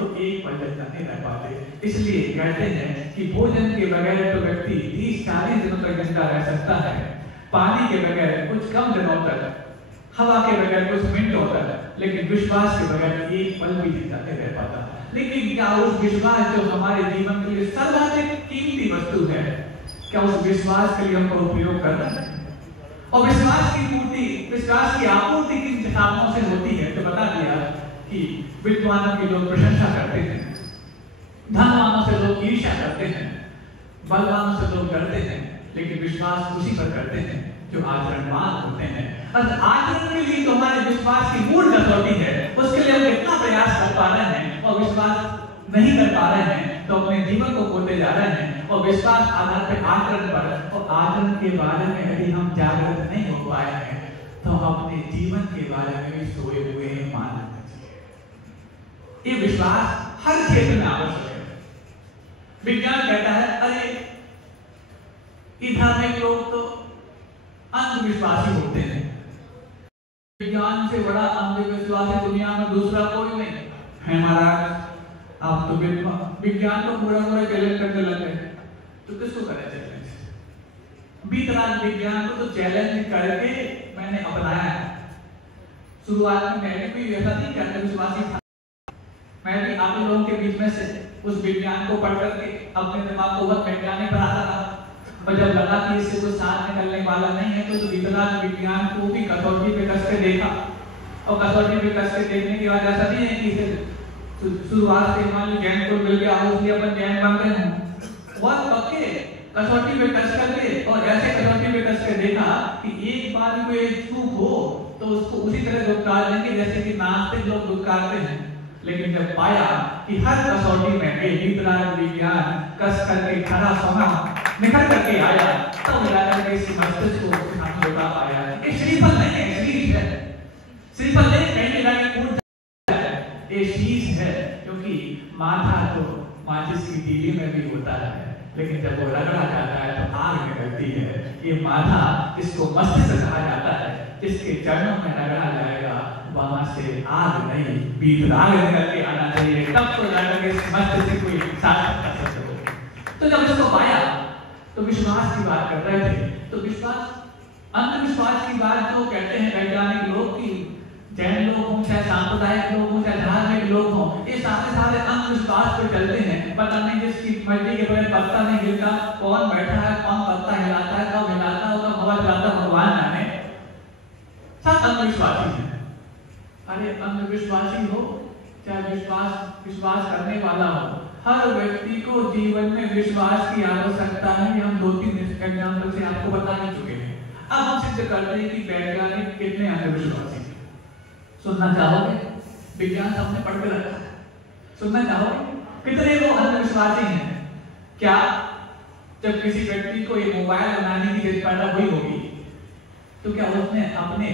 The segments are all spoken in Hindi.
तो एक पल तक नहीं रह पाते। इसलिए कहते हैं कि भोजन के बगैर तो व्यक्ति 30-40 दिनों तक जिंदा रह सकता है, पानी के बगैर कुछ कम दिनों तक, हवा के बगैर कुछ मिनटों तक, लेकिन विश्वास के बगैर एक पल भी जिंदा नहीं रह पाता। लेकिन क्या उस विश्वास जो हमारे जीवन के लिए सर्वाधिक कीमती वस्तु है, क्या उस विश्वास के लिए हमको उपयोग करना है? और विश्वास की पूर्ति, विश्वास की आपूर्ति किन साधनों से होती है? तो बता दिया कि विद्वानों की लोग प्रशंसा करते हैं, धनवानों से लोग ईर्ष्या करते हैं, बलवानों से लोग डरते हैं, लेकिन विश्वास उसी पर करते हैं जो आचरणवान होते हैं। और आचरण के लिए तो हमारे विश्वास की मूल कसौटी है, उसके लिए हम कितना प्रयास कर पा रहे हैं, और विश्वास नहीं कर पा रहे हैं तो अपने जीवन को खोते जा रहे हैं। और विश्वास आधार पर आचरण पर, और आचरण के बारे में यदि हम जागृत नहीं हो पाए हैं तो अपने जीवन के बारे में भी सोए हुए हैं मान लेना चाहिए। ये विश्वास हर क्षेत्र में आवश्यक है। विज्ञान कहता है अरे इधर में लोग तो अंधविश्वासी होते हैं, विज्ञान से बड़ा अंधविश्वासी दुनिया में दूसरा कोई नहीं है। महाराज आप तो विज्ञान को पूरा चैलेंज करने लगे, तो किसको करें चैलेंज? बीतराज विज्ञान को तो चैलेंज करके मैंने अपनाया है। शुरुआत में मैं भी ऐसा नहीं करता विश्वासी था, मैं भी आप लोगों के बीच में से उस विज्ञान को पढ़ करके अपने दिमाग को बहुत वैज्ञानिक बनाता था। और जब लगा कि इससे कुछ साथ निकलने वाला नहीं है तो बीतराज विज्ञान को भी कसौटी पे कस के देखा, और कसौटी पे कस के देखने के बाद ऐसा नहीं है कि इसे शुरुआत से मान लो जैन को मिल गया हो इसलिए अपन जैन बन गए हैं। बहुत पक्के कसौटी पे कस करके, और ऐसे कसौटी पे कस के देखा कि एक बार कोई चूक हो तो उसको उसी तरह दुत्कार देंगे जैसे कि नास्तिक लोग दुत्कारते हैं। लेकिन जब पाया कि हर कसौटी में बीतराज विज्ञान कस करके खरा सोना निकल करके आया, तब मिला करके इस मस्तिष्क को हम लौटा पाया। ये श्रीफल नहीं है, शीश है। श्रीफल नहीं कहीं मिला के फूट ये शीश है, क्योंकि माथा तो माचिस की तीली में भी होता है, लेकिन जब वो रगड़ा जाता है तो आग निकलती है। ये माथा इसको मस्तिष्क कहा जाता है, जिसके चरणों में रगड़ा जाएगा वहां से आग नहीं बीतराग निकल के आना चाहिए, तब तो जाकर के मस्तिष्क कोई सार्थक कर सकते हो। तो जब इसको पाया तो विश्वास की बात कर रहे थे, तो विश्वास अंधविश्वास की बात जो कहते हैं वैज्ञानिक लोग की, जैन लोग हों चाहे सांप्रदायिक लोग हों चाहे धार्मिक लोग हों, ये सारे अंधविश्वास पर चलते हैं। पता नहीं जिसकी मर्जी के बगैर पत्ता नहीं हिलता, कौन बैठा है, कौन पत्ता हिलाता है, कब हिलाता है, कब हवा चलाता है, भगवान जाने। सब अंधविश्वासी हैं। अरे अंधविश्वासी हो चाहे विश्वास करने वाला हो, हर व्यक्ति को जीवन में विश्वास की आवश्यकता है। हम 2-3 एग्जाम्पल से आपको बता ही चुके हैं। अब हम सिद्ध करते हैं कि वैज्ञानिक कितने अंधविश्वासी हैं। सुनना चाहोगे? विज्ञान हमने पढ़ के रखा है, सुनना चाहोगे कितने वो अंधविश्वासी हैं? क्या जब किसी व्यक्ति को ये मोबाइल बनाने की जिद पैदा हुई होगी तो क्या उसने अपने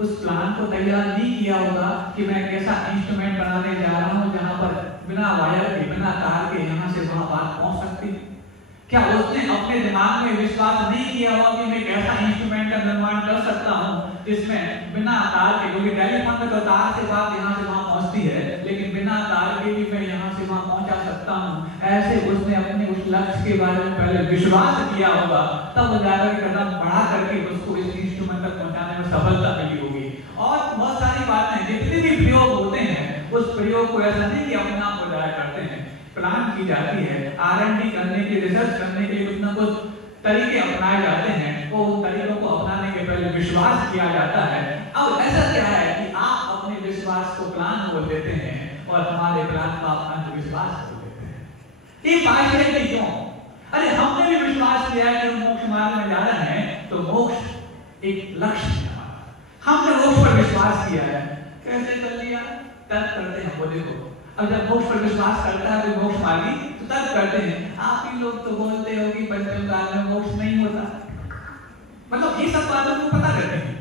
उस प्लान को तैयार नहीं किया होगा कि मैं एक ऐसा इंस्ट्रूमेंट बनाने जा रहा हूं जहां पर बिना वायर के, बिना तार के यहां से वहां बात पहुंच सकती है? क्या उसने अपने दिमाग में विश्वास नहीं किया होगा कि मैं एक ऐसा इंस्ट्रूमेंट का निर्माण कर सकता हूं जिसमें बिना तार के, क्योंकि टेलीफोन में तो तार से बात यहां से वहां पहुंचती है, लेकिन बिना तार के भी मैं यहां से वहां पहुंचा सकता हूं। ऐसे उसने अपने उस लक्ष्य के बारे में पहले विश्वास किया होगा, तब जाकर कदम बढ़ा करके उसको इस इंस्ट्रूमेंट तक पहुंचाने में सफलता मिली होगी। और बहुत सारी बातें जितने भी प्रयोग होते हैं उस प्रयोग को ऐसा नहीं कि अपने आप हो जाया करते हैं, प्लान की जाती है, R&D करने के, रिसर्च करने के कुछ ना कुछ तरीके अपनाए जाते हैं, वो उन तरीकों को अपनाने के पहले विश्वास किया जाता है। अब ऐसा क्या है कि आप अपने विश्वास को प्लान बोल देते हैं और हमारे प्लान को आप अंधविश्वास बोल देते हैं। ये बात है कि क्यों? अरे हमने भी विश्वास किया है कि हम मोक्ष मार्ग में जा रहे हैं, तो मोक्ष एक लक्ष्य है हमारा, हमने मोक्ष पर विश्वास किया है। कैसे कर लिया? तर्क करते हैं, वो देखो अब जब मोक्ष पर विश्वास करता है तो मोक्ष मार्गी, तो तर्क करते हैं। आप ही लोग तो बोलते हो कि पंचम काल में मोक्ष नहीं होता, मतलब ये सब बातों को पता रहते हैं।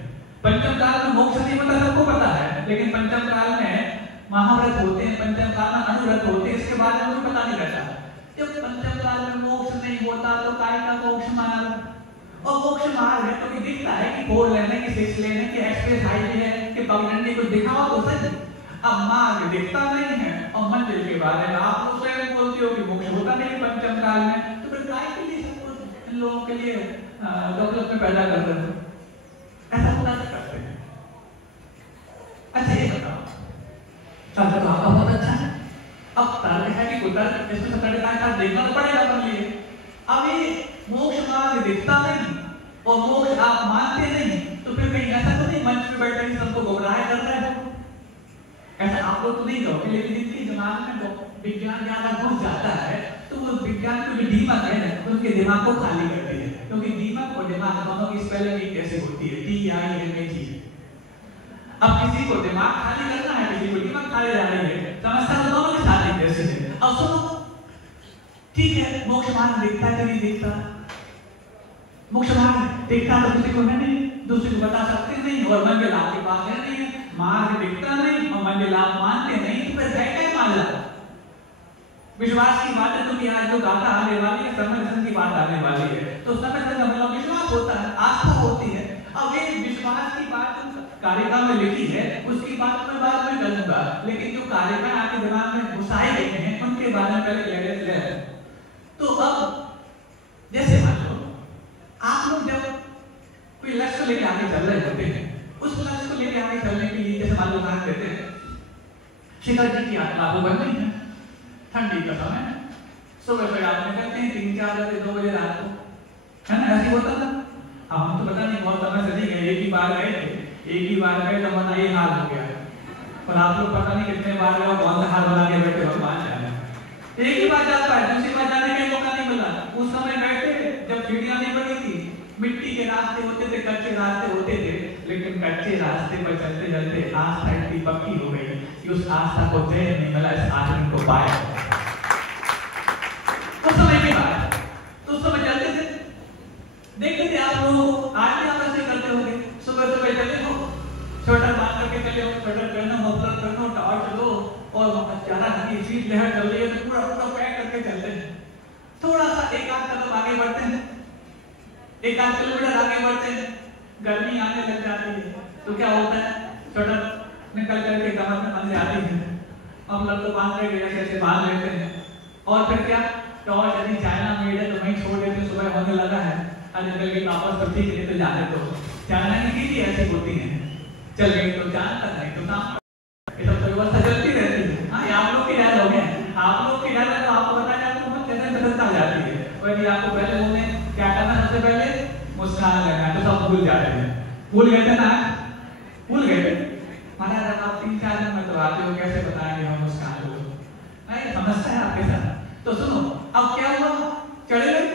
पंचम काल में मोक्ष नहीं होता सबको पता है, लेकिन पंचम काल में महाव्रत होते हैं, पंचम काल में अनुव्रत होते हैं, इसके बारे में पता नहीं रहता। जब पंचम काल में मोक्ष नहीं होता तो काय का मोक्ष मार्ग? और मोक्ष मार्ग है तो दिखता है कि 4 लेने की 6 लेने की एक्सप्रेस हाईवे है कि पगडंडी को दिखाओ तो सही। अब मार्ग दिखता नहीं है और मंजिल के बारे में आप लोग स्वयं बोलते हो कि मोक्ष होता नहीं पंचम काल में, तो फिर काय के लिए सब कुछ इन लोगों के लिए दौलत में पैदा कर रहे हो? ऐसा होता करते हैं। अच्छा ये बताओ, तर्क तो आपका बहुत अच्छा है, अब तर्क है कि कुतर्क, इसमें तर्क का देखना तो पड़ेगा अपने लिए। अब ये मोक्ष मार्ग दिखता नहीं और मोक्ष आप मानते नहीं, तो फिर कहीं ऐसा तो नहीं मंच पे बैठे सबको गुमराह कर रहे हो? ऐसा आप लोग तो नहीं कहोगे, लेकिन इनके दिमाग में विज्ञान ज्यादा घुस जाता है तो वो विज्ञान को जो दिमाग है ना, उनके दिमाग को खाली करती है, क्योंकि दिमाग और दिमाग दोनों की स्पेलिंग कैसे होती है, DIMAG। अब किसी को दिमाग खाली करना है, किसी को दिमाग खाली जाना है, समस्या तो दोनों के साथ ही कैसे है। अब सुनो, ठीक है मोक्ष मार्ग दिखता कि नहीं दिखता? मोक्ष मार्ग दिखता तो किसी को है नहीं, दूसरे को बता सकते नहीं, और मंजिल आपके पास है नहीं है। मार्ग दिखता नहीं और मंजिल आप मानते नहीं, तो फिर है क्या मान लो? विश्वास की बात है, तो कि आज जो गाथा आने वाली है, समर्थन की बात आने वाली है, तो समर्थन का मतलब विश्वास होता है, आस्था होती है। अब ये विश्वास की बात कारिका में लिखी है, उसकी बात मैं बाद में करूंगा, लेकिन जो कारिका आपके दिमाग में घुसाए गए हैं उनके बारे में पहले क्लियर ले। तो अब जैसे मान लो आप लोग जब कोई लक्ष्य लेके आगे चल रहे होते हैं, उस लक्ष्य को लेके आगे चलने के लिए जैसे मान लो उदाहरण देते हैं, शिखर जी की यात्रा आपको करनी है, ठंडी का समय है, सुबह सुबह आप निकलते हैं 3-4 बजे 2 बजे रात को, है ना? ऐसे होता था। अब हम तो पता नहीं बहुत समय से नहीं गए, एक ही बार गए थे, एक ही बार गए तो हमारा ये हाल हो गया, और आप लोग पता नहीं कितने बार गए, कौन सा हाल बना के बैठे भगवान जाने। एक ही बार जाता है, दूसरी बार जाने का मौका नहीं मिला। उस समय गए थे जब सीढ़ियां नहीं बनी थी, मिट्टी के रास्ते होते थे, कच्चे रास्ते होते थे, लेकिन कच्चे रास्ते पर चलते चलते आस्था इतनी पक्की हो गई कि उस आस्था को चैन नहीं मिला, इस आचरण को पाया। उस समय की बात, तो उस समय चलते थे, देखते थे आप लोग, आज भी आप ऐसे करते होंगे, सुबह सुबह चले हो, स्वेटर बांध करके चले हो, स्वेटर पहनो, मफलर पहनो, टॉर्च लो, और ज्यादा ठंडी शीत लहर चल रही है तो पूरा पूरा पैक करके चलते हैं। थोड़ा सा एक आध कदम आगे बढ़ते हैं, 1-8 किलोमीटर आगे बढ़ते हैं, गर्मी आने लग जाती है, तो क्या होता है, स्वेटर निकल करके कमर में बंध जाती है, मफलर तो बांध करके ऐसे बांध लेते हैं, और फिर क्या, टॉर्च यदि चाइना मेड है तो वहीं छोड़ देते, सुबह होने लगा है, अरे चल गई वापस तो ठीक है, तो जाने तो चाइना की चीजें ऐसी होती हैं, चल गई तो जान तक नहीं तो काम, ये सब व्यवस्था चलती रहती है। हाँ, आप लोग की याद हो गए, आप लोग की याद है तो आपको बताया आपको बहुत कैसे बदलता जाती है। और यदि आपको पहले मुंह में क्या करना, सबसे पहले मुस्कान करना, तो सब भूल जाते हैं, भूल गए थे ना, भूल गए थे महाराज, जब आप 3-4 दिन में तो आते हो, कैसे बताएंगे हम मुस्कान को? नहीं, समस्या है आपके साथ। तो सुनो, अब क्या हुआ, चले गए,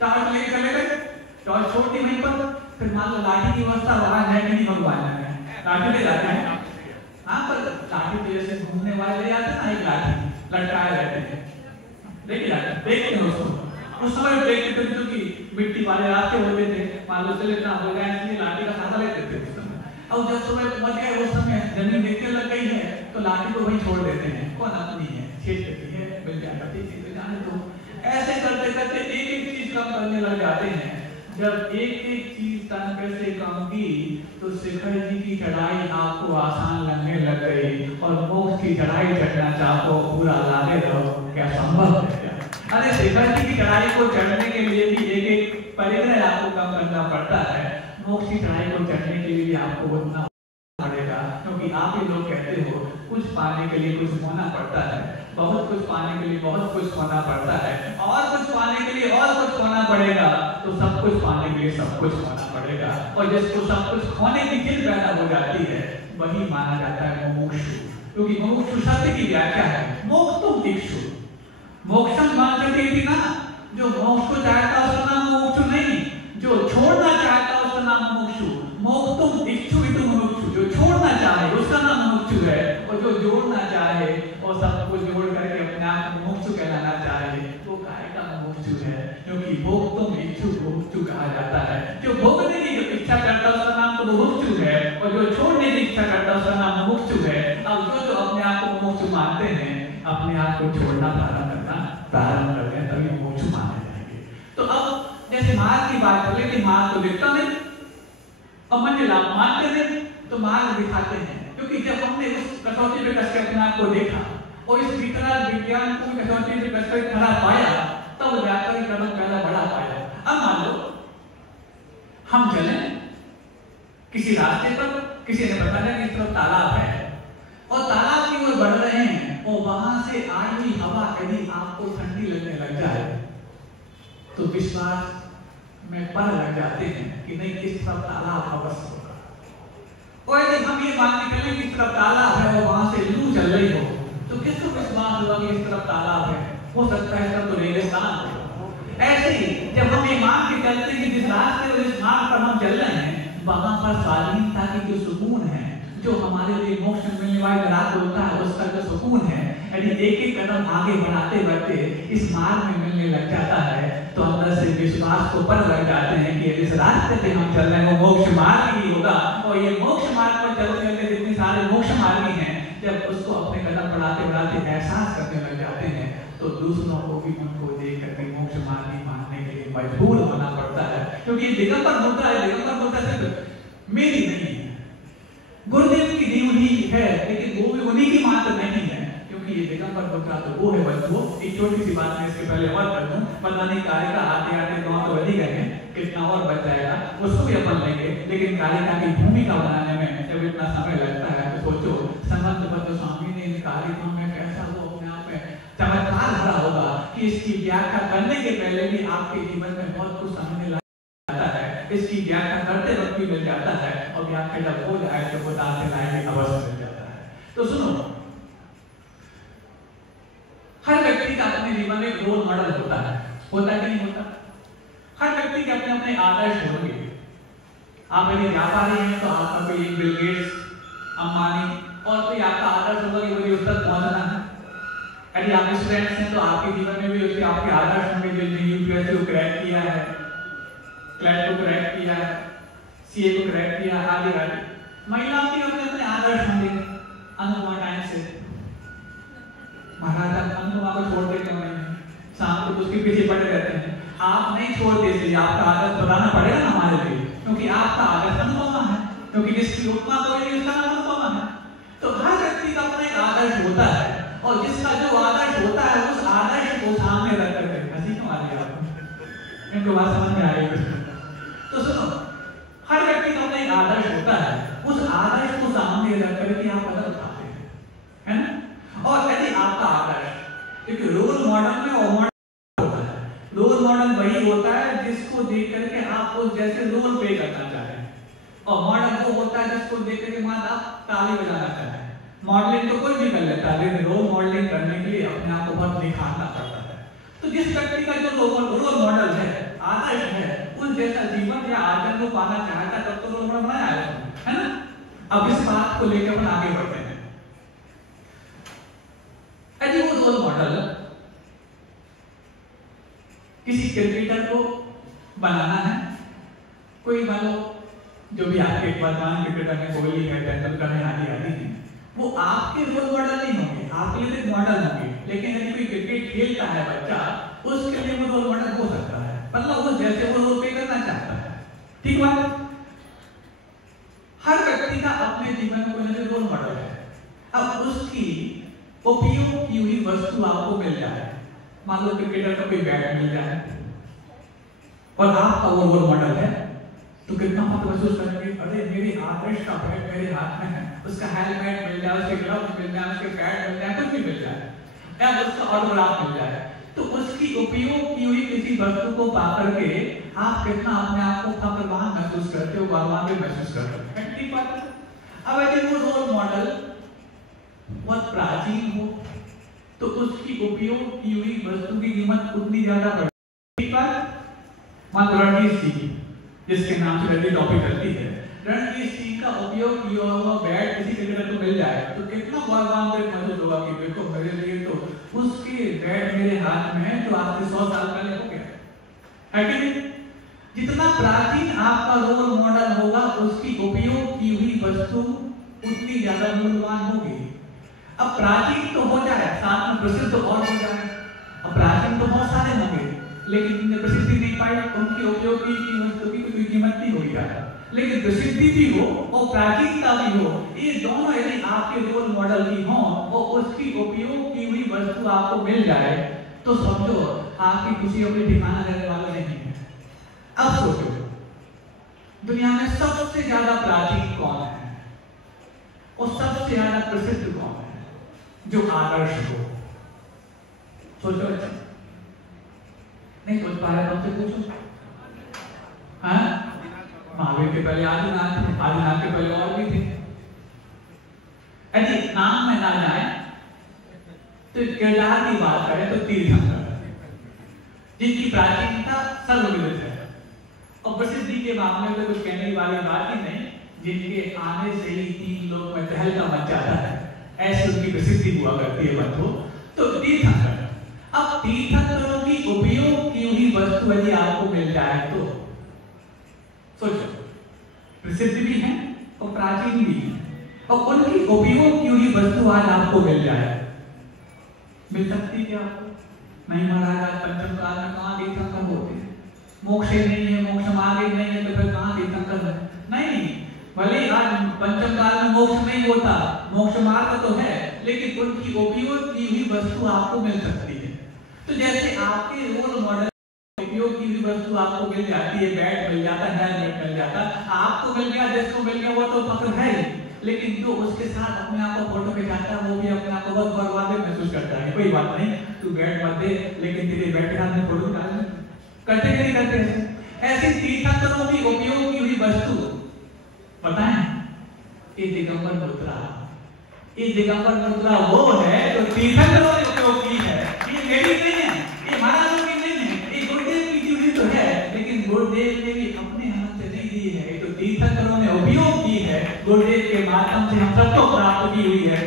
टॉर्च लेके चले गए, टॉर्च छोड़ दी वहीं पर, फिर मान लो लाठी की व्यवस्था वहां है कि नहीं, भगवान है लाठी ले जाते हैं। हाँ, पर लाठी तो जैसे घूमने वाले ले जाते हैं ना, एक लाठी लटकाए रहते हैं, देखते हैं उसको, उस समय देखते थे क्योंकि मिट्टी वाले रास्ते होते थे, मान लो चले इतना हो गया, इसलिए लाठी का सहारा लेते थे उस समय। अब जब सुबह मच गए, उस समय जमीन देखने लग गई है, तो लाठी को वहीं छोड़ देते हैं, कौन अपनी है, छेड़ देती है, मिल जाता ठीक है, जाने दो। ऐसे करते करते एक एक चीज कम करने लग जाते हैं। जब एक एक चीज तन पे से कम की, तो शिखर जी की चढ़ाई आपको आसान लगने लग गई, और मोक्ष की चढ़ाई चढ़ना चाहो पूरा लागे रहो, क्या संभव है क्या? अरे शिखर जी की चढ़ाई को चढ़ने के लिए भी एक एक परिग्रह आपको कम करना पड़ता है, मोक्ष की चढ़ाई को चढ़ने के लिए आपको उतना पड़ेगा, क्योंकि आप ही लोग कहते हो कुछ पाने के लिए कुछ होना पड़ता है, बहुत कुछ पाने के लिए बहुत कुछ होना पड़ता है, और कुछ पाने के लिए और कुछ होना पड़ेगा, तो सब कुछ पाने के लिए सब कुछ होना पड़ेगा। और जिसको सब कुछ होने की जिद पैदा हो जाती है, वही माना जाता है मुमुक्षु, क्योंकि मुमुक्षु शब्द की व्याख्या है मोक्तुम इक्षु, मोक्षम मानते थी ना, जो मोक्ष को चाहता उसका नाम मुमुक्षु नहीं, जो छोड़ना चाहता उसका नाम मुमुक्षु, मोक्तुम इक्षु इतु मुमुक्षु, जो छोड़ना चाहे उसका नाम मुमुक्षु है, और जो जोड़ना चाहे और सबको जोड़ करके अपने आप को मुमुक्षु कहलाना चाहे, वो काय का मुमुक्षु है, क्योंकि भोक्तुम इक्षु मुमुक्षु कहा जाता है। जो भोगने की इच्छा करता है उसका नाम तो मुमुक्षु है, और जो छोड़ने की इच्छा करता है उसका नाम मुमुक्षु है। अब जो अपने आप को मुमुक्षु मानते हैं, अपने आप को छोड़ना प्रारंभ करते हैं, तभी मुमुक्षु माने जाएंगे। तो अब जैसे मार्ग की बात करें कि मार्ग तो दिखता नहीं, और मंजिल आप मानते हैं तो मार्ग दिखाते हैं, क्योंकि जब हमने उस कसौटी पे कस के अपने आप को देखा और इस विकराल विज्ञान को कसौटी पे कस कर खरा पाया, तब जाकर कदम पहला बढ़ा पाया। अब मान लो हम चले किसी रास्ते पर, किसी ने बताया कि इस तरफ तालाब है और तालाब की ओर बढ़ रहे हैं और वहां से आई हुई हवा यदि आपको ठंडी लगने लग जाए तो विश्वास में पर लग जाते हैं कि नहीं इस तरफ तालाब अवश्य होगा। और यदि हम ये मान के चलें कि इस तरफ तालाब है और वहां से लू चल रही हो तो किसको विश्वास होगा कि इस तरफ तालाब है? हो सकता है इस तरफ तो रेगिस्तान हो। ऐसे ही जब हम ये मान के चलते हैं कि जिस रास्ते और जिस मार्ग पर हम चल रहे हैं वहां पर स्वाधीनता की जो सुकून है, जो हमारे लिए मोक्ष मिलने वाली रात होता है उसका जो सुकून है, यदि एक एक कदम आगे बढ़ाते बढ़ते इस मार्ग में मिलने लग जाता है तो अंदर से विश्वास को पर लग जाते हैं कि इस रास्ते पे हम चल रहे हैं वो मोक्ष मार्ग ही होगा। और ये मोक्ष मार्ग पर चलते चलते जितने सारे मोक्ष मार्गी हैं जब उसको अपने कदम बढ़ाते बढ़ाते एहसास करने लग जाते हैं तो दूसरों को भी उनको देख करके मोक्ष मार्गी मानने के लिए मजबूर होना पड़ता है। क्योंकि ये दिगंबर मुद्रा है, दिगंबर मुद्रा सिर्फ मेरी नहीं है, गुरुदेव की दी हुई है, लेकिन वो भी उन्हीं की मात्र नहीं है। क्योंकि ये दिगंबर मुद्रा तो वो है बच्चों, एक छोटी सी बात मैं इसके पहले और कर दूं, पता नहीं कालिका आते आते गाँव तो वही गए हैं, कितना और बच जाएगा उसको भी अपन लेंगे। लेकिन कालिका की भूमिका बनाने में जब इतना समय लगता है तो सोचो संबंधबद्ध स्वामी ने इन कालिका में कैसा वो अपने आप में चमत्कार भरा होगा कि इसकी व्याख्या करने के पहले भी आपके जीवन में बहुत कुछ समझने लग जाता है, इसकी व्याख्या करते वक्त भी मिल जाता है और व्याख्या जब हो जाए तो बताते लाए अवश्य मिल जाता है। तो सुनो, हर व्यक्ति का अपने जीवन में एक रोल मॉडल होता है कि नहीं होता? हर व्यक्ति के अपने अपने आदर्श होंगे। आप यदि व्यापारी हैं तो आपका कोई एक बिल गेट्स, अंबानी और कोई आपका आदर्श होगा कि मुझे उस तक पहुंचना है। यदि आप स्टूडेंट्स हैं तो आपके जीवन में भी उसके आपके आदर्श होंगे जिसने यूपीएससी को क्रैक किया है, क्लैट को क्रैक किया है, सीए को क्रैक किया, आगे आगे। महिलाओं के अपने अपने आदर्श होंगे। अनुपमा टाइम से महाराजा अनुपमा को छोड़ देते हैं, शाम को उसके पीछे पड़े रहते हैं। आप नहीं छोड़ते इसलिए आपका आदर्श बताना पड़ेगा ना हमारे लिए, क्योंकि आपका आदर्श अनुपमा है, क्योंकि जिसकी उपमा कोई नहीं उसका नाम अनुपमा है। तो हर व्यक्ति का अपना एक आदर्श होता है और जिसका जो आदर्श होता है उस आदर्श को सामने रख करके हंसी क्यों आ रही है आपको? इनको बात समझ में आ रही है? तो सुनो, हर व्यक्ति का अपना एक आदर्श होता है, उस आदर्श को सामने रख करके आप कदम उठाते हैं, है ना? और यदि आपका आदर्श, क्योंकि रोल मॉडल में और मॉडल होता है, रोल मॉडल वही होता है जिसको देख करके आप उस जैसे रोल प्ले करना चाहते हैं और मॉडल वो होता है जिसको देख करके मान आप ताली बजाना चाहते हैं। मॉडलिंग तो कोई भी कर लेता है, लेकिन रोल मॉडलिंग करने के लिए अपने आप को बहुत निखारना पड़ता है। तो जिस व्यक्ति का जो रोल मॉडल है, आदर्श है, उस जैसा जीवन या आचरण को पाना चाहता है तब तो रोल मॉडल बनाया है ना? अब इस बात को लेकर अपन आगे बढ़ते हैं। यदि वो रोल मॉडल किसी क्रिकेटर को बनाना है, कोई मान लो जो भी आपके वर्तमान क्रिकेटर है, कोहली है, तेंदुलकर है, आदि आदि हैं, वो आपके रोल मॉडल नहीं होंगे, आपके लिए एक मॉडल होंगे। लेकिन यदि कोई क्रिकेट खेलता है बच्चा, उसके लिए वो रोल मॉडल हो सकता है, मतलब वो जैसे वो रोल प्ले करना चाहता है। ठीक बात? हर व्यक्ति का अपने जीवन में कोई रोल मॉडल है। अब उसकी उपयोग की हुई वस्तु आपको मिल जाए, मान लो क्रिकेटर का कोई बैट मिल जाए और आपका वो रोल मॉडल है, तो कितना मत महसूस करेंगे, अरे मेरे आदर्श का बैट मेरे हाथ में है, उसका हेलमेट मिल जाए, उसके ग्लव्स मिल जाए, उसके पैड मिल जाए, कुछ भी मिल जाए, या उसका ऑटोग्राफ मिल जाए, तो उसकी उपयोग की हुई किसी वस्तु को पा करके आप कितना अपने आप को फक्रवान महसूस करते हो, गौरवान्वित महसूस करते हो। ठीक बात है? अब यदि वो रोल मॉडल बहुत प्राचीन हो तो उसकी उपयोग की हुई वस्तु की कीमत उतनी ज्यादा बढ़ेगी। एक बार मान लो रणजीत सिंह, जिसके नाम से रणजी टॉपिक करती है, रणजीत सिंह का उपयोग किया हुआ बैट किसी क्रिकेटर को मिल जाए तो कितना गौरवान्वित महसूस होगा कि देखो मेरे लिए तो उसके बैट मेरे हाथ में है जो आज से 100 साल पहले हो गया है कि नहीं? जितना प्राचीन आपका रोल मॉडल होगा उसकी उपयोग की हुई वस्तु उतनी ज्यादा मूल्यवान होगी। अब प्राचीन तो हो जाए, साथ में प्रसिद्ध और हो जाए। अब प्राचीन तो बहुत सारे होंगे लेकिन जिनने प्रसिद्धि नहीं पाई उनकी उपयोग की वस्तु की कोई कीमत नहीं होगी। लेकिन प्रसिद्धि भी हो और प्राचीनता भी हो, ये दोनों यदि आपके रोल मॉडल की हो और उसकी उपयोग की हुई वस्तु आपको मिल जाए तो समझो आपकी खुशी अपनी ठिकाना रहने वाला नहीं है। अब सोचो दुनिया में सबसे ज्यादा प्राचीन कौन है और सबसे ज्यादा प्रसिद्ध कौन है जो आदर्श हो? सोचो नहीं सोच पा रहे तो हमसे पूछो। हाँ, महावीर के पहले आदिनाथ थे, आदिनाथ के पहले और भी थे। यदि नाम में ना जाए तो किरदार की बात करें तो तीर्थंकर, जिनकी प्राचीनता सर्वविदित है और प्रसिद्धि के मामले में कुछ कहने वाली बात ही नहीं, जिनके आने से ही 3 लोग में तहलका मच जाता है, ऐसी उनकी प्रसिद्धि हुआ करती है बंधु। तो तीर्थंकर, अब तीर्थंकरों की उपयोग की हुई वस्तु यदि आपको मिल जाए तो सोचो, प्रसिद्ध भी है और प्राचीन भी है और उनकी उपयोग की हुई वस्तु आज आपको मिल जाए, मिल सकती क्या आपको? नहीं महाराज, आज पंचम काल में कहाँ तीर्थंकर होते हैं, मोक्ष नहीं है, मोक्ष मार्ग नहीं है, तो फिर कहाँ तीर्थंकर है? नहीं, भले आज पंचम काल में मोक्ष नहीं होता, मोक्ष मार्ग तो है, लेकिन उनकी उपयोग की हुई वस्तु आपको मिल सकती है। तो जैसे आपके रोल मॉडल उपयोग की हुई वस्तु आपको मिल जाती है, बैट मिल जाता है, हेलमेट मिल जाता, आपको मिल गया, जिसको मिल गया वो तो फक्र है ही, लेकिन जो उसके साथ अपने आप को फोटो खिंचाता है वो भी अपने आप को बहुत बर्बाद महसूस करता है। कोई बात नहीं, तू बैट मत दे, लेकिन तेरे बैट के साथ में फोटो डाल करते नहीं करते। ऐसी तीर्थंकरों की उपयोग की हुई वस्तु पता है, ये दिगंबर मुद्रा, ये दिगंबर मुद्रा वो है जो तीर्थंकरों ने उपयोग की है। ये मेरी नहीं है, ये महाराजों की नहीं है, ये गुरुदेव की चीज तो है, लेकिन गुरुदेव ने भी अपने हाथ से नहीं दी है, तो तीर्थंकरों ने उपयोग की है, गुरुदेव के माध्यम से हम सबको प्राप्त की हुई है।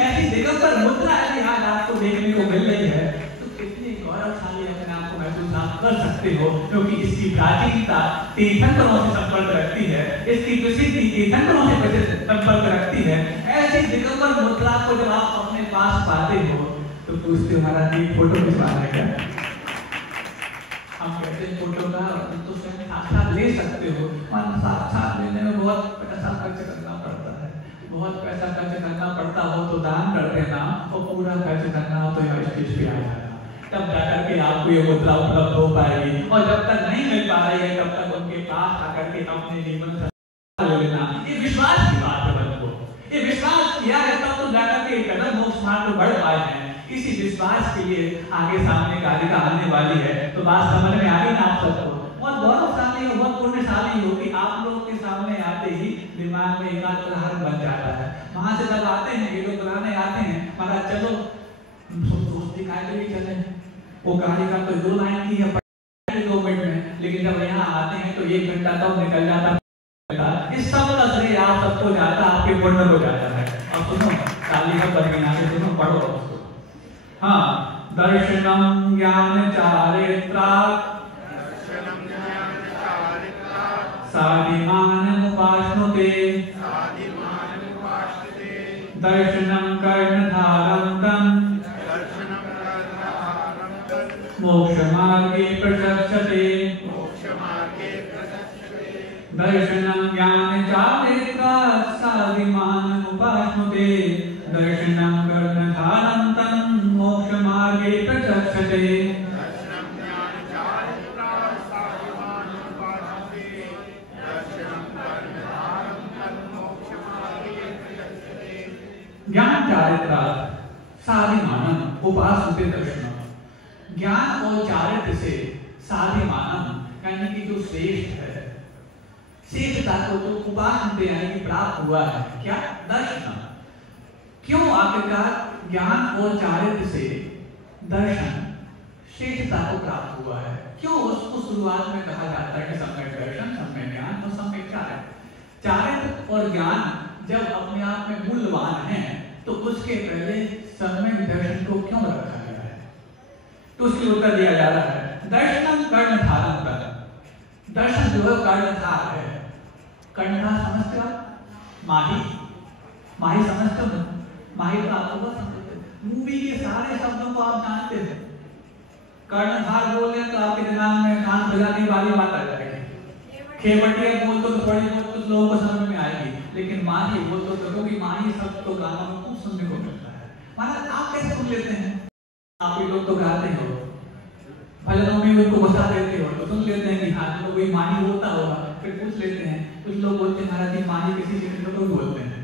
ऐसी दिगंबर मुद्रा यदि आज आपको देखने को मिल रही है तो कितनी गौरवशाली अपने आप को महसूस आप कर सकते हो, क्योंकि इसकी प्राचीनता तीर्थंकरों से संपर्क रखती है, इसकी प्रसिद्धि तीर्थंकरों से संपर्क रखती है। ऐसी दिगंबर मुद्रा को जब आप अपने पास पाते हो तो पूछते हो महाराज जी फोटो खिंचवाना है क्या? हम कहते हैं फोटो का तो स्वयं साक्षात ले सकते हो, और साक्षात लेने में बहुत पैसा खर्च करना पड़ता है, बहुत पैसा खर्च करना पड़ता हो तो दान कर देना, और पूरा खर्च करना हो तो यह स्टेज पे आ जाना, तब जाकर के आपको ये मुद्रा उपलब्ध हो पाएगी। और जब तक नहीं मिल पा रही है तब तक उनके पास आकर के अपने जीवन ले लेना। ये विश्वास की बात है बंधुओं, ये विश्वास किया है तब तो जाकर के कदम मोक्ष मार्ग बढ़ पाए हैं। इसी विश्वास के लिए आगे सामने कालिका आने वाली है, तो बात समझ में आ गई ना आप सबको? बहुत गौरवशाली और बहुत पुण्यशाली हो कि आप लोगों के सामने आते ही दिमाग में एक आध प्रहार बन जाता है। वहां से जब आते हैं, ये लोग बुलाने आते हैं, महाराज चलो दोस्त दिखाए तो भी चले, वो कालिका तो 2 लाइन की है 2 मिनट में, लेकिन जब यहाँ आते हैं तो 1 घंटा तब निकल जाता है। इस सब का श्रेय आप सबको जाता, आपके पुण्य को जाता है। अब सुनो कालिका पर बिना के सुनो, पढ़ो उसको। हाँ, दर्शनम ज्ञान चारित्रात् साधिमानम् उपाश्नुते दर्शनम कर्णधारं तं मोक्षमार्गे प्रशस्यते। दर्शनम ज्ञान चारित्रात् साधिमानम् उपाश्नुते दर्शनम कर्णधारं तं मोक्षमार्गे प्रशस्यते। ज्ञान चारित्रात् साधिमानम् उपाश्नुते दर्शनम, ज्ञान और चारित्र से साधिमानम् यानी कि जो श्रेष्ठ है, श्रेष्ठता को जो उपाश्नुते यानी कि प्राप्त हुआ है, क्या? दर्शनम। क्यों आखिरकार ज्ञान और चारित्र से दर्शन श्रेष्ठता को प्राप्त हुआ है? क्यों उसको शुरुआत में कहा जाता है कि सम्यक दर्शन, सम्यक ज्ञान और सम्यक चारित्र? चारित्र और ज्ञान जब अपने आप में मूल्यवान है तो उसके पहले सम्यक दर्शन को क्यों रखा गया है? तो उसके उत्तर दिया जा रहा है दर्शनम कर्णधारं तं। दर्शन जो है कर्णधार है। कर्णधार समझते हो? माही, माही समझते हो? माही तो आपको बहुत समझते हैं, मूवी के सारे शब्दों को आप जानते हैं। कर्णधार बोल रहे तो आपके दिमाग में कान बजाने वाली बात आ जाएगी। खेवटिया बोल तो थोड़ी बहुत कुछ लोगों को समझ में आएगी, लेकिन माही बोल तो क्योंकि माही शब्द तो गानों में खूब सुनने को मिलता है। महाराज आप कैसे सुन लेते हैं? आप ही लोग तो गाते हो, भजनों में उनको बता देते हो तो सुन लेते हैं कि हाँ चलो कोई माही होता होगा, फिर पूछ लेते हैं। कुछ लोग बोलते हैं महाराज जी माही किसी किसी को बोलते हैं,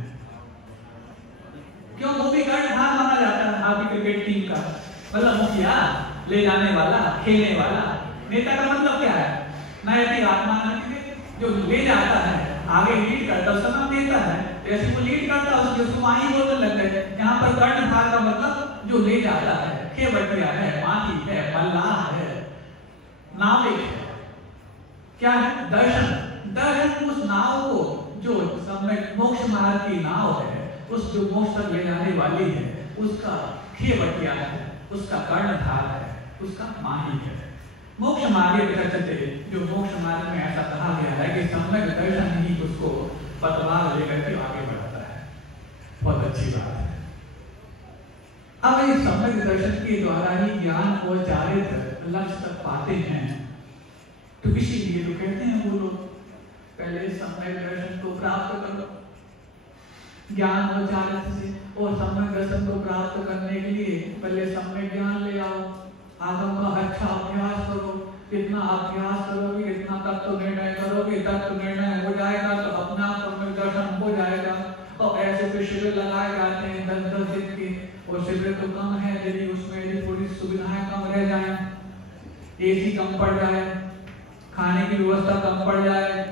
क्यों? वो भी कर्णधार माना जाता है आपकी क्रिकेट टीम का, मतलब मुखिया, ले जाने वाला, खेलने वाला। नेता का मतलब क्या है? नैतिक आत्मा जो ले जाता है, आगे लीड करता है, उसका नाम नेता है। जैसे वो लीड करता है उसको माही बोलने लग गए। यहाँ पर कर्णधार का मतलब जो ले जाता है, खेवटिया है, माही है, मल्लाह है, नाविक है। क्या है? दर्शन। दर्शन उस नाव को जो समय मोक्ष मार्ग की नाव है, उस जो मोक्ष तक ले जाने वाली है, उसका खेवटिया है, उसका कर्णधार है, उसका माही है। मोक्ष मार्ग चलते जो मोक्ष मार्ग में ऐसा कहा गया है कि सम्यक दर्शन ही उसको पतवार लेकर के आगे बढ़ाता है। बहुत अच्छी बात है। अब इस सम्यक दर्शन के द्वारा ही ज्ञान और चारित्र लक्ष्य तक पाते हैं। तो इसीलिए तो कहते हैं वो लोग पहले सम्यक दर्शन को प्राप्त करो ज्ञान और चारित्र से, और सम्यक दर्शन को प्राप्त करने के लिए पहले सम्यक ज्ञान ले आओ, आगम का अच्छा अभ्यास करो। जितना अभ्यास करोगे, इतना तत्व निर्णय करोगे, तत्व निर्णय हो जाएगा तो अपना सम्यक दर्शन हो जाएगा। और ऐसे तो शिविर लगाए जाते हैं 10-10 दिन के, और शिविर तो कम है, यदि उसमें यदि थोड़ी सुविधाएं कम रह जाए, एसी कम पड़ जाए, खाने की व्यवस्था कम पड़ जाए,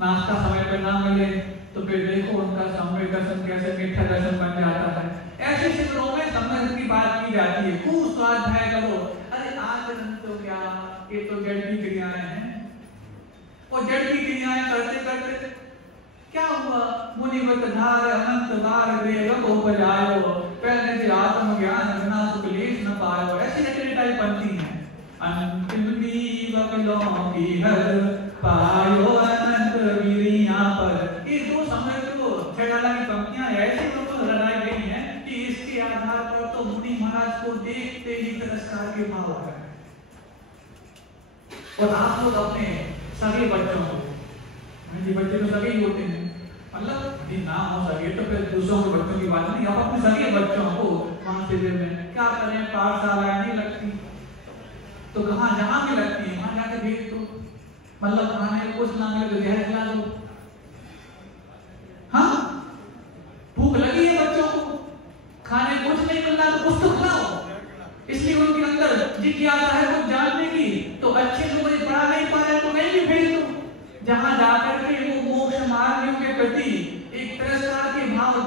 नाश्ता समय पर ना मिले, तो फिर देखो उनका सम्यक दर्शन कैसे मिथ्या दर्शन बन जाता है। ऐसे शिविरों में सम्यक की बात की जाती है, खूब स्वाध्याय करो। अरे आचरण तो क्या, ये तो जड़ की क्रियाएं हैं, और जड़ की क्रियाएं करते करते क्या हुआ? मुनिवत धार अनंत बार देव को बजायो, पहले से आत्मज्ञान बिना सुख लेश न पायो। ऐसी रचनाएं बनती हैं। अंतिम दीवकलों की हर पायो अनंत गिरियां पर। ये दो समय को छेड़ाला की पंक्तियां ऐसे लोगों लड़ाई गई हैं कि इसके आधार पर तो मुनि महाराज को देखते ही तिरस्कार के भाव है। और आप लोग अपने सगे बच्चों को, बच्चे तो सगे ही होते हैं, मतलब ना हो सके तो फिर दूसरों के बच्चों की बात नहीं, आप अपने सगे बच्चों को वहां से में क्या करें, पाठशाला नहीं लगती तो कहाँ जहाँ भी लगती है वहां जाके भेज दो। मतलब खाने कुछ ना मिले तो जहर खिला दो। हाँ, भूख लगी है बच्चों को, खाने कुछ नहीं मिल रहा तो कुछ तो खिलाओ। इसलिए उनके अंदर जिज्ञासा है कुछ जानने की, तो अच्छे लोग पढ़ा नहीं पा रहे तो कहीं भी भेज दो, जहां जाकर के वो मोक्ष मार्ग के प्रति एक तिरस्कार के भाव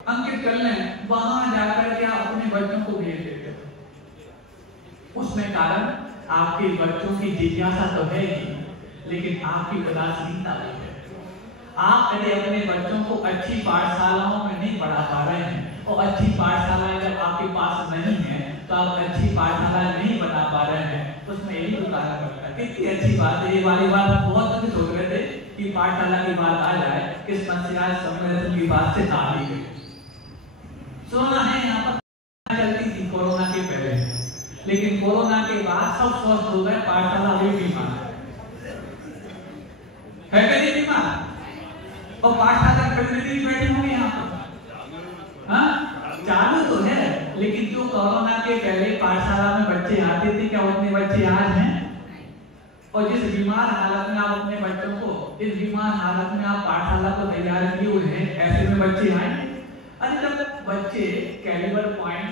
अंकित कर लें, वहां जाकर के आप अपने बच्चों को भेज देते हो। उसमें कारण आपके बच्चों की जिज्ञासा तो है ही, लेकिन आपकी उदासीनता भी है। आप यदि अपने बच्चों को अच्छी पाठशालाओं में नहीं पढ़ा पा रहे हैं, और अच्छी पाठशालाएं जब आपके पास नहीं है तो आप अच्छी पाठशाला नहीं बना पा रहे हैं, तो उसमें यही तो कारण बनता है। कितनी अच्छी बात है ये वाली बात, बहुत अच्छे सोच रहे थे कि पाठशाला की बात आ जाए, किस्मत से आज सम्मेलन की बात से आ ही गई। सुना है यहाँ पर चलती थी कोरोना के पहले, लेकिन कोरोना के बाद सब स्वस्थ हो गए, पाठशाला भी बीमार है कि नहीं बीमार, और पाठशाला प्रतिनिधि बैठे होंगे यहाँ पर। हाँ, चालू तो है, लेकिन जो कोरोना के पहले पाठशाला में बच्चे आते थे, क्या उतने बच्चे आज हैं? और जिस बीमार हालत में आप अपने बच्चों को, इस बीमार हालत में आप पाठशाला को तैयार किए हुए हैं, ऐसे में बच्चे आए? अरे जब बच्चे कैलिबर पॉइंट,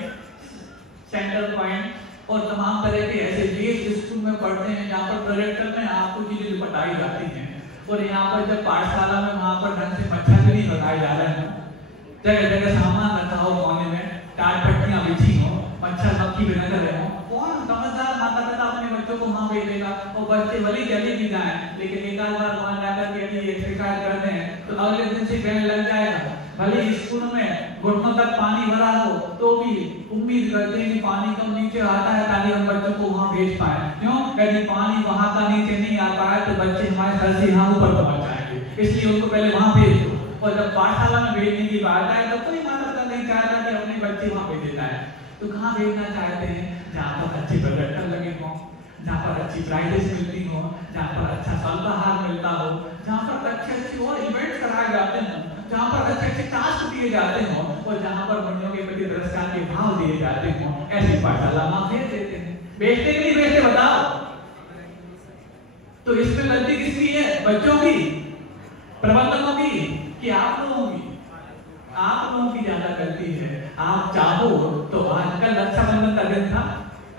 सेंटर पॉइंट और तमाम तरह के ऐसे बेस स्कूल में पढ़ते हैं जहाँ पर प्रोजेक्टर में आपको चीजें बताई जाती हैं, और यहाँ पर जब पाठशाला में वहाँ पर ढंग से मच्छर भी नहीं बताए जा रहे हैं, जगह जगह सामान रखा हो कोने में, टाट पट्टियां बिछी हो, मच्छर मक्खी भी न रहे हो, कौन समझदार माता पिता अपने बच्चों को वहां भेज देगा? और बच्चे भले चले भी जाए, लेकिन एक आध बार वहां जाकर के यदि शिकायत करते हैं तो अगले दिन से कहने लग जाएगा। भले स्कूल में घुटनों तक पानी भरा हो तो भी उम्मीद करते हैं कि पानी कम नीचे आता है ताकि हम बच्चों को वहां भेज पाए। क्यों? यदि पानी वहां का नीचे नहीं आ पाया तो बच्चे हमारे सर से यहाँ ऊपर पहुंच जाएंगे, इसलिए उनको पहले वहां भेज दो। और जब पाठशाला में भेजने की बात आए तो कोई माता पिता नहीं चाहता कि अपने बच्चे वहां भेज देता है। तो कहाँ भेजना चाहते हैं? जहाँ पर अच्छे प्रोजेक्टर लगे हों, जहाँ पर अच्छी प्राइजेस मिलती हो, जहाँ पर अच्छा सल्लाहार मिलता हो, जहाँ पर अच्छे और इवेंट्स कराए जाते हैं, जहाँ पर अच्छे टास्क दिए जाते हो और जहाँ पर बच्चों के प्रति पुरस्कार के भाव दिए जाते हो, ऐसी पाठशाला हम भेज देते हैं। बेचते कि नहीं बेचते बताओ? तो इसमें गलती किसकी है? बच्चों की, प्रबंधकों की कि आप लोगों की? आप लोगों की ज्यादा गलती है। आप चाहो तो आजकल रक्षाबंधन का दिन था,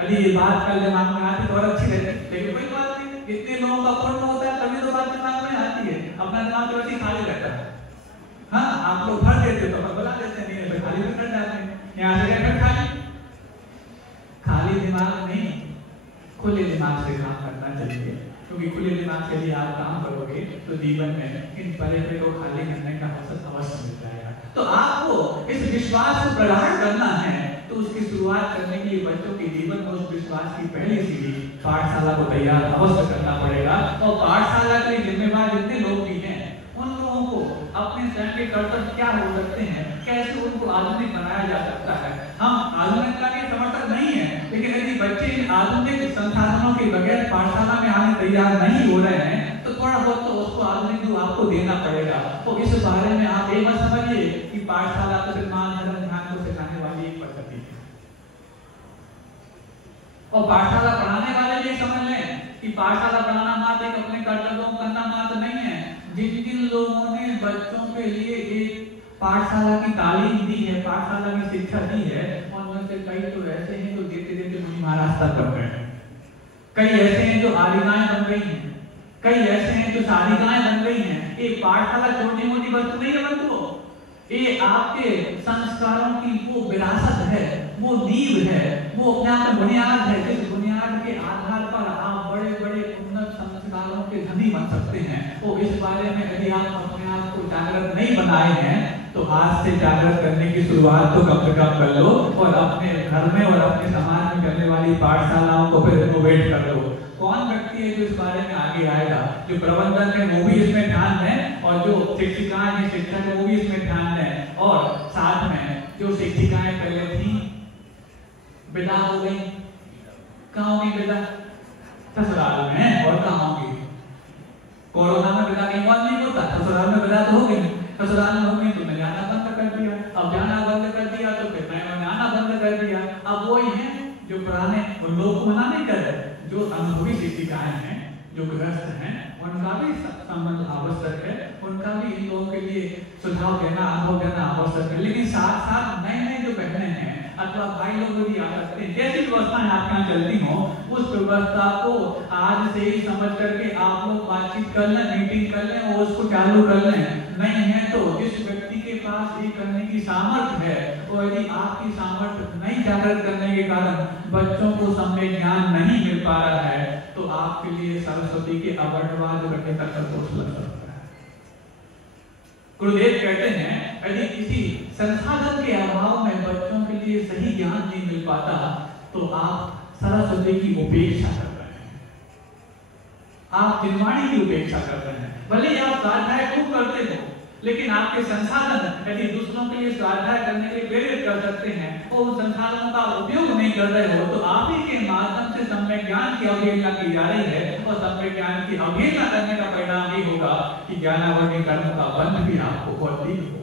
अरे ये बात कल दिमाग में आती तो और अच्छी रहती, लेकिन कोई बात नहीं, इतने लोगों का पूर्ण होता है तभी तो बात दिमाग में आती है, अपना दिमाग तो वैसे खाली रहता है। हाँ, आप लोग भर देते तो बुला देते नहीं तो खाली भी कर जाते हैं, यहाँ से रहकर खाली दिमाग नहीं, खुले दिमाग से काम करना चाहिए, क्योंकि खुले दिमाग से यदि आप काम करोगे तो जीवन में इन परे को खाली करने का अवसर अवश्य मिल जाएगा। तो आपको इस विश्वास को प्रगाढ़ करना है, तो उसकी शुरुआत करने के लिए बच्चों के जीवन में उस विश्वास की पहली सीढ़ी पाठशाला को तैयार अवश्य करना पड़ेगा। और पाठशाला के लिए जिम्मेदार जितने लोग भी हैं, उन लोगों को अपने स्वयं के कर्तव्य क्या हो सकते हैं, कैसे उनको आधुनिक बनाया जा सकता है। हम आधुनिकता के समर्थक नहीं है, लेकिन यदि बच्चे आधुनिक संसाधनों के बगैर पाठशाला में आने तैयार नहीं हो रहे हैं, तो थोड़ा बहुत तो उसको आधुनिक जो आपको देना पड़ेगा। तो इस बारे में आप ये मत समझिए कि पाठशाला तो सिर्फ मान धर्म ध्यान को सिखाने वाली एक पद्धति है, और पाठशाला पढ़ाने वाले भी समझ लें कि पाठशाला पढ़ाना मात्र एक अपने कर्तव्यों को करना मात्र नहीं है। जिन जिन लोगों ने बच्चों के लिए एक पाठशाला की तालीम दी है, पाठशाला की शिक्षा दी है, उनमें से कई तो ऐसे हैं जो देते देते मुझे महाराज तक कर गए हैं, कई ऐसे हैं जो आलिकाएं बन गई हैं, कई ऐसे हैं जो सारिकाएं बन गई हैं। ये पाठशाला छोटी मोटी वस्तु नहीं है बंधुओं, ये आपके संस्कारों की वो विरासत है, वो नींव है, वो अपने आप में बुनियाद है, जिस बुनियाद के आधार पर आप बड़े बड़े उन्नत संस्कारों के धनी बन सकते हैं। वो इस बारे में यदि आप अपने आप को जागृत नहीं बनाए हैं, तो आज से जागृत करने की शुरुआत तो कम से कम कर लो, और अपने घर में और अपने समाज में चलने वाली पाठशालाओं को फिर रिनोवेट कर लो। कौन व्यक्ति है जो इस बारे में आगे आएगा? जो प्रबंधन है वो भी इसमें ध्यान दें, और जो शिक्षिकाएं हैं, शिक्षक है, वो भी इसमें ध्यान दें, और साथ में जो शिक्षिकाएं पहले थी विदा हो गई, कहाँ होगी विदा? ससुराल में, और कहाँ होगी? कोरोना में विदा कहीं और नहीं होता, ससुराल में विदा तो हो गई, ससुराल में हो गई तो मैं जाना बंद कर दिया, अब जाना बंद कर दिया तो फिर मैं आना बंद कर दिया। अब वही है जो पुराने उन लोगों को मना नहीं कर रहे, जो अनुभवी शिक्षिकाएं हैं, जो गृहस्थ हैं, उनका भी संबंध आवश्यक है, उनका भी इन लोगों के लिए सुझाव देना, अनुभव देना आवश्यक है। लेकिन साथ साथ नए नए जो बहनें हैं अथवा भाई लोग भी आ सकते हैं, जैसी व्यवस्थाएं आपके यहाँ चलती हो, उस व्यवस्था को आज से ही समझ करके आप लोग बातचीत कर लें, मीटिंग कर लें और उसको चालू कर लें। नहीं है तो जिस व्यक्ति के पास ये करने की सामर्थ्य है, और यदि आपकी सामर्थ्य नहीं जागृत करने के कारण बच्चों को समय ज्ञान नहीं मिल पा रहा है, तो आपके लिए सरस्वती के अवर्णवाद करने का संतोष लग सकता है। गुरुदेव कहते हैं यदि किसी संसाधन के अभाव में बच्चों के लिए सही ज्ञान नहीं मिल पाता, तो आप सरस्वती की उपेक्षा कर रहे हैं, आप निर्वाणी की उपेक्षा कर रहे हैं। भले ही आप स्वाध्याय खूब करते हो, लेकिन आपके संसाधन यदि दूसरों के लिए स्वाध्याय करने के लिए प्रेरित कर सकते हैं और उन संसाधनों का उपयोग नहीं कर रहे हो, तो आप ही के माध्यम से सम्यक ज्ञान की अवहेलना की जा रही है, और सम्यक ज्ञान की अवहेलना करने का परिणाम ये होगा कि ज्ञानावर्णी कर्म का बंध भी आपको बहुत अधिक होगा।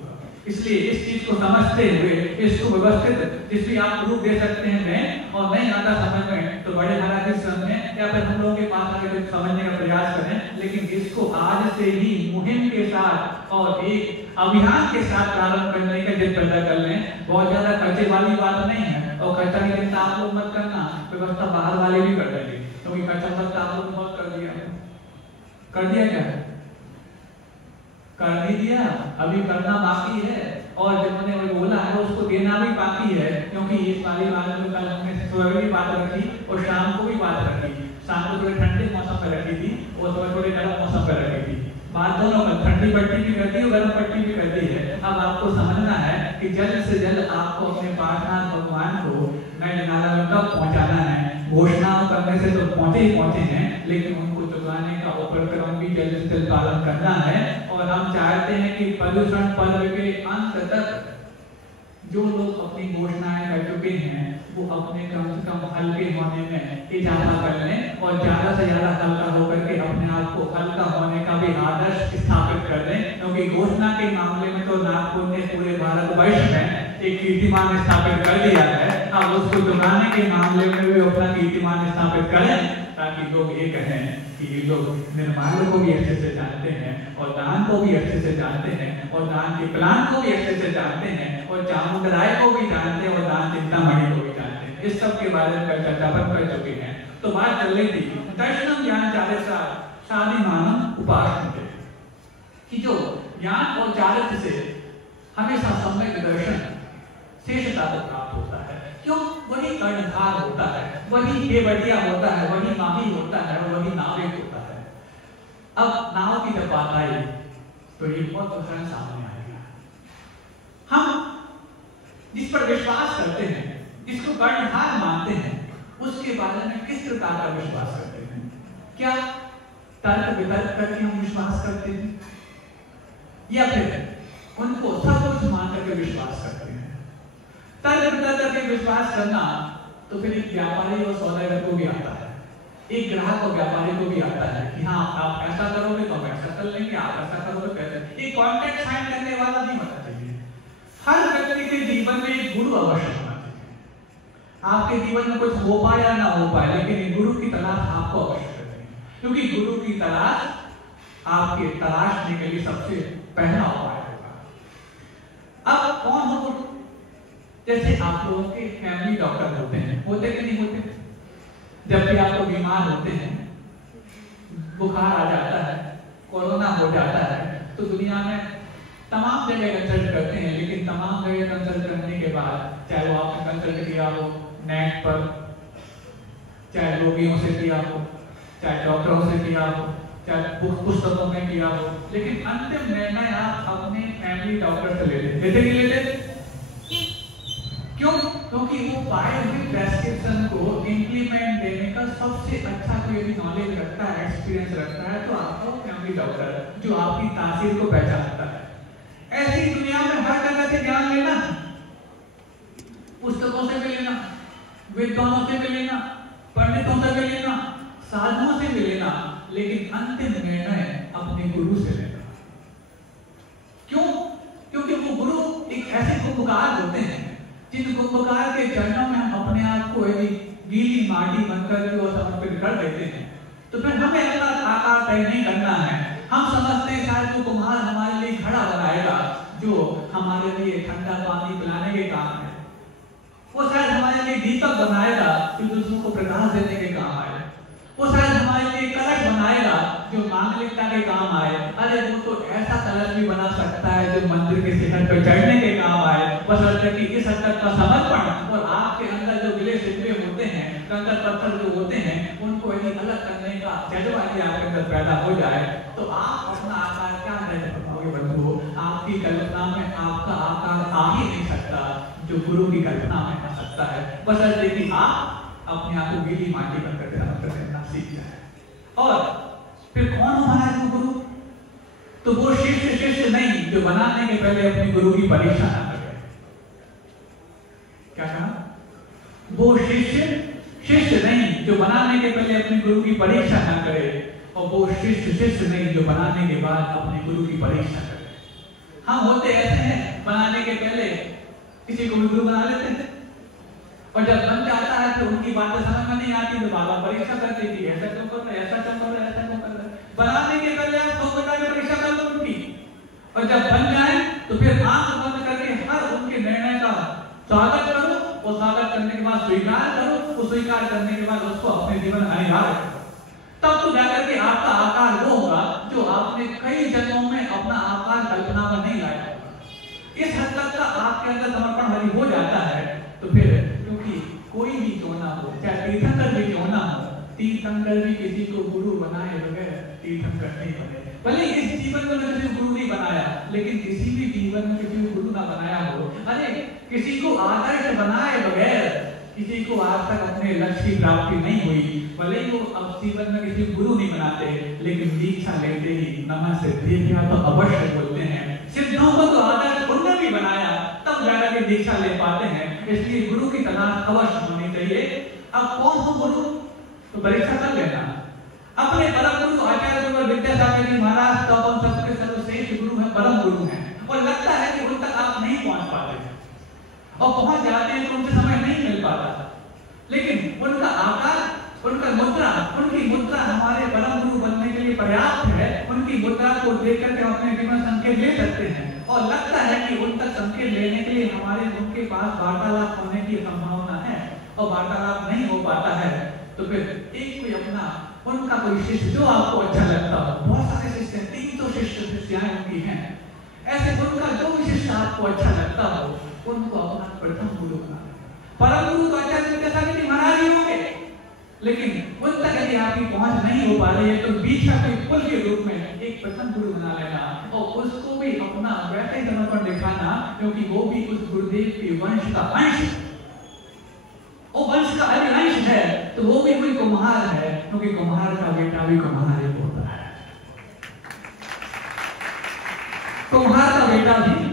इसलिए इस चीज को समझते हुए इसको व्यवस्थित जिसमें आप रूप दे सकते हैं, और नहीं आता समझ में तो बड़े महाराज जी समझें, या फिर हम लोगों के पास आगे समझने का प्रयास करें, लेकिन इसको आज से ही मुहिम के साथ और एक अभियान के साथ प्रारंभ करने का जिद पैदा कर लें। बहुत ज्यादा खर्चे वाली बात नहीं है, और खर्चा की चिंता आप लोग मत करना, व्यवस्था बाहर वाले भी कर देंगे, क्योंकि खर्चा खर्चा आप लोग बहुत कर दिया क्या कर भी दिया, अभी करना बाकी है, और जिन्होंने बोला है उसको देना भी बाकी है, क्योंकि इस वाली बात में कल हमने सुबह भी बात रखी और शाम को भी बात रखी, शाम को थोड़े ठंडे मौसम में रखी थी और सुबह थोड़े गर्म मौसम में रखी थी, बात दोनों में ठंडी पट्टी भी करती है, गर्म पट्टी भी करती है। अब आपको समझना है कि जल्द से जल्द आपको अपने पाठनाथ भगवान को नए नाला में कब पहुंचाना है। घोषणाओं करने से तो पहुंचे ही पहुंचे हैं, लेकिन उनको चुकाने का उपक्रम भी जल्द से जल्द पालन करना है। और हम चाहते हैं कि प्रदूषण पर्व के अंत तक जो लोग अपनी घोषणाएं कर चुके हैं वो अपने कम से कम हल्के होने में इजाफा कर लें और ज्यादा से ज्यादा हल्का होकर के अपने आप को हल्का होने का भी आदर्श स्थापित कर दें, क्योंकि घोषणा के मामले में तो नागपुर ने पूरे भारतवर्ष में एक कीर्तिमान स्थापित कर दिया है। अब उसको दोहराने के मामले में भी अपना कीर्तिमान स्थापित करें ताकि लोग ये कहें कि ये लोग निर्माण को भी अच्छे से जानते हैं और दान को भी अच्छे से जानते हैं और दान के प्लान को भी अच्छे से जानते हैं और चामुंडराय को भी जानते हैं और दान चिंतामणि को भी जानते हैं। इस सब के बारे में चर्चा कर चुके हैं। तो बात चल रही थी दर्शनम ज्ञान चारित्र्य शादीमानम उपासते कि जो ज्ञान और चारित्र्य से हमेशा सम्यक दर्शन शेषता को प्राप्त होता है। क्यों? वही कर्णधार होता है, वही केवटिया होता है, वही माही होता है और वही नाविक होता है। अब नाव की जब बात आई तो ये बहुत उदाहरण सामने आएगा। हम जिस पर विश्वास करते हैं, जिसको कर्णधार मानते हैं, उसके बारे में किस प्रकार का विश्वास करते हैं? क्या तर्क वितर्क करके हम विश्वास करते हैं या फिर उनको सब कुछ मान करके विश्वास करते हैं? तर्क वितर्क करके विश्वास करना तो फिर एक व्यापारी और सौदागर को भी आता है, एक ग्राहक और व्यापारी को भी आता है कि हाँ आप ऐसा करोगे तो हम ऐसा कर लेंगे, आप ऐसा करोगे कैसे। एक कॉन्ट्रैक्ट साइन करने वाला नहीं होना चाहिए। हर व्यक्ति के जीवन में एक गुरु अवश्य होना चाहिए। आपके जीवन में कुछ हो पाए या ना हो पाए, लेकिन गुरु की तलाश आपको अवश्य करनी है, क्योंकि गुरु की तलाश आपके तलाशने के लिए सबसे पहला उपाय होगा। अब कौन हो गुरु? जैसे आप लोगों के फैमिली डॉक्टर होते कि नहीं होते? जब भी आप लोग बीमार होते हैं, बुखार आ जाता है, कोरोना हो जाता है, तो दुनिया में तमाम जगह कंसल्ट करते हैं, लेकिन तमाम जगह कंसल्ट करने के बाद चाहे वो आपने कंसल्ट किया हो नेट पर, चाहे रोगियों से किया हो, चाहे डॉक्टरों से किया हो, चाहे पुस्तकों में किया हो, लेकिन अंतिम निर्णय आप अपने फैमिली डॉक्टर से ले लेते। लेते नहीं लेते? क्यों? क्योंकि वो पाए हुए प्रेस्क्रिप्शन को इंप्लीमेंट देने का सबसे अच्छा कोई भी नॉलेज रखता है, एक्सपीरियंस रखता है, तो आपका फैमिली डॉक्टर जो आपकी तासीर को पहचानता है। ऐसी दुनिया में हर जगह से ज्ञान लेना, पुस्तकों से भी लेना, विद्वानों से भी लेना, पंडितों से भी लेना, साधुओं से भी लेना, लेकिन अंतिम निर्णय अपने गुरु से लेना। क्यों? क्योंकि वो गुरु एक ऐसे कुंभकार होते हैं जिन कुंभकार के चरणों में हम अपने आप को गीली माटी बनकर के और समर्पित कर देते हैं। तो फिर हमें अपना आकार तय नहीं करना है। हम समझते हैं शायद वो कुम्हार हमारे लिए घड़ा बनाएगा जो हमारे लिए ठंडा पानी पिलाने के काम है, वो शायद हमारे लिए दीपक बनाएगा जो दूसरों को प्रकाश देने के काम आए, वो शायद हमारे लिए कलश बनाएगा जो मांगलिकता के काम आए। अरे वो तो ऐसा कलश भी बना सकता है जो मंदिर के शिखर पर चढ़ने के काम आए, बशर्ते कि इस हद तक का समर्पण और आपके अंदर जो गिले शिकवे होते हैं, कंकर पत्थर जो होते हैं, उनको यदि अलग करने का जज्बा यदि आपके अंदर पैदा हो जाए तो आप अपना आकार क्या तय पाओगे बंधुओं? आपकी कल्पना में आपका आकार आ ही नहीं सकता जो गुरु की कल्पना में आ सकता है, बशर्ते कि आप अपने आप को गीली माटी बनकर देना सीख जाए। और फिर कौन हमारा है गुरु? तो वो शिष्य नहीं जो बनाने के पहले अपने गुरु की परीक्षा ना करे। क्या कहा? वो शिष्य नहीं जो बनाने के पहले अपने गुरु की परीक्षा ना करे, और वो शिष्य नहीं जो बनाने के बाद अपने गुरु की परीक्षा करे। हम होते ऐसे हैं, बनाने के पहले किसी को भी गुरु बना लेते हैं और जब बन जाता है तो उनकी बातें समझ में नहीं आती तो बाबा परीक्षा करती थी, ऐसा क्यों कर रहे, ऐसा क्यों कर रहे, ऐसा क्यों कर रहे। बनाने के पहले आप 2 घंटे की परीक्षा कर लो उनकी, और जब बन जाए तो फिर आंख बंद करके हर उनके निर्णय का स्वागत करो, और स्वागत करने के बाद स्वीकार करो, और स्वीकार करने के बाद उसको अपने जीवन अनिवार्य करो। तब तो जाकर के आपका आकार वो होगा जो आपने कई जन्मों में अपना आकार कल्पना में नहीं लाया होगा। इस हद तक का आपके अंदर समर्पण यदि हो जाता है तो फिर, क्योंकि कोई भी क्यों ना हो, चाहे तीर्थंकर भी क्यों ना हो, तीर्थंकर भी किसी को गुरु बनाए बगैर तीर्थंकर नहीं बने। भले इस जीवन में किसी को गुरु नहीं बनाया, लेकिन किसी भी जीवन में किसी को गुरु ना बनाया हो, अरे किसी को आदर्श बनाए बगैर किसी को आज तक अपने लक्ष्य की प्राप्ति नहीं हुई, भले ही वो अब जीवन में किसी गुरु नहीं बनाते, लेकिन दीक्षा लेते ही नमः सिद्धेभ्यः तो अवश्य बोलते हैं। सिद्धों को तो आदर्श उन्होंने भी बनाया, तब जाकर के दीक्षा ले पाते हैं। इसलिए गुरु की तलाश अवश्य होनी चाहिए। अब कौन हो गुरु, तो परीक्षा कर लेना। अपने परम गुरु आचार्य गुरु विद्यासागर जी महाराज तो हम सबके सर्वश्रेष्ठ गुरु हैं, परम गुरु हैं, और लगता है कि उन तक आप नहीं पहुंच पाते और पहुंच जाते हैं तो उनसे समय नहीं मिल पाता, लेकिन उनका आकार, उनका मुद्रा, उनकी मुद्रा हमारे परम गुरु बनने के लिए पर्याप्त है। उनकी मुद्रा को देख करके हम अपने जीवन संकेत ले सकते हैं, और लगता है कि उन तक संकेत लेने के लिए हमारे उनके पास वार्तालाप होने की संभावना है, और वार्तालाप नहीं हो पाता है तो फिर एक कोई अपना उनका कोई शिष्य जो आपको अच्छा लगता हो, बहुत सारे शिष्य हैं, 300 शिष्य शिष्याएं उनकी हैं, ऐसे उनका जो भी शिष्य आपको अच्छा लगता हो उनको अपना प्रथम गुरु बना। परम गुरु तो आचार्य विद्यासागर जी महाराज ही होंगे, लेकिन उन तक यदि आपकी पहुंच नहीं हो पा रही है तो बीच का कोई पुल के रूप में एक प्रथम गुरु बना लेना, और उसको भी अपना वैसे समर्पण दिखाना, क्योंकि वो भी उस गुरुदेव के वंश का अंश, वो वंश का अंश है, तो वो भी कोई कुम्हार है, क्योंकि कुम्हार का बेटा भी कुम्हार ही होता है, कुम्हार का बेटा भी